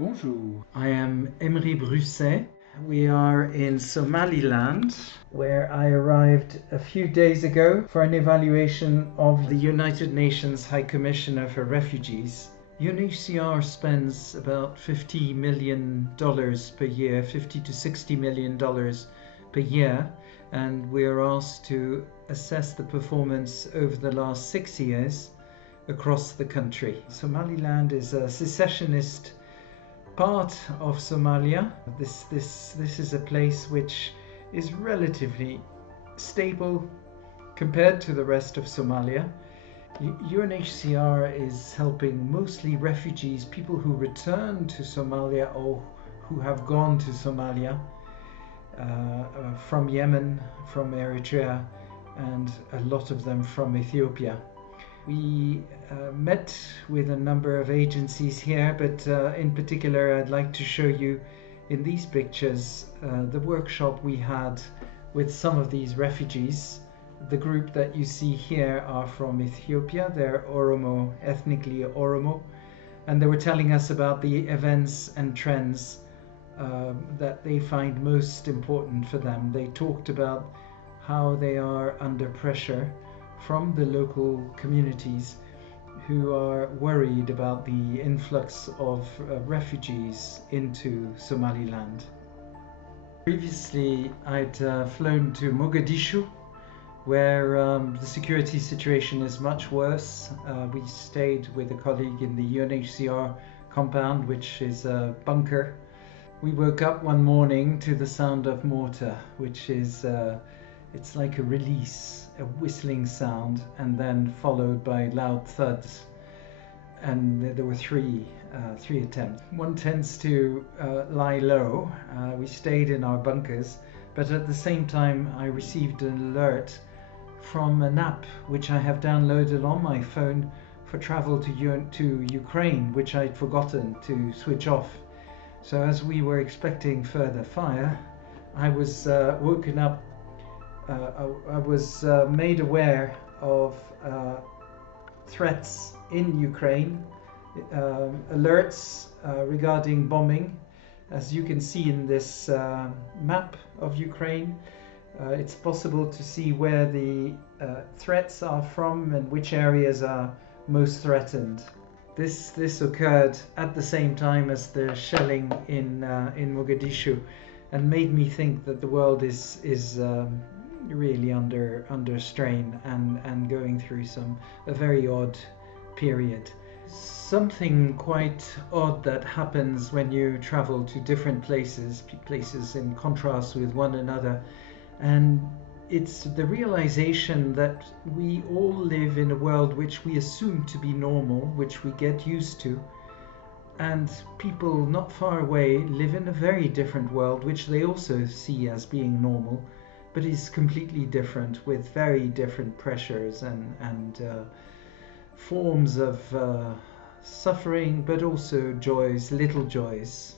Bonjour. I am Emery. We are in Somaliland, where I arrived a few days ago for an evaluation of the United Nations High Commissioner for Refugees. UNHCR spends about $50 million per year, $50 to $60 million per year, and we are asked to assess the performance over the last 6 years across the country. Somaliland is a secessionist part of Somalia. This is a place which is relatively stable compared to the rest of Somalia. UNHCR is helping mostly refugees, people who return to Somalia or who have gone to Somalia from Yemen, from Eritrea, and a lot of them from Ethiopia. We met with a number of agencies here, but in particular I'd like to show you in these pictures the workshop we had with some of these refugees. The group that you see here are from Ethiopia. They're Oromo, ethnically Oromo, and they were telling us about the events and trends that they find most important for them. They talked about how they are under pressure from the local communities who are worried about the influx of refugees into Somaliland. Previously, I'd flown to Mogadishu, where the security situation is much worse. We stayed with a colleague in the UNHCR compound, which is a bunker. We woke up one morning to the sound of mortar, which is it's like a release, a whistling sound, and then followed by loud thuds. And there were three attempts. One tends to lie low. We stayed in our bunkers, but at the same time I received an alert from an app which I have downloaded on my phone for travel to Ukraine, which I'd forgotten to switch off. So as we were expecting further fire, I was woken up. I was made aware of threats in Ukraine, alerts regarding bombing. As you can see in this map of Ukraine, it's possible to see where the threats are from and which areas are most threatened. This occurred at the same time as the shelling in Mogadishu, and made me think that the world is really under strain and going through a very odd period. Something quite odd that happens when you travel to different places in contrast with one another, and it's the realization that we all live in a world which we assume to be normal, which we get used to, and people not far away live in a very different world which they also see as being normal, but is completely different, with very different pressures and forms of suffering, but also joys, little joys.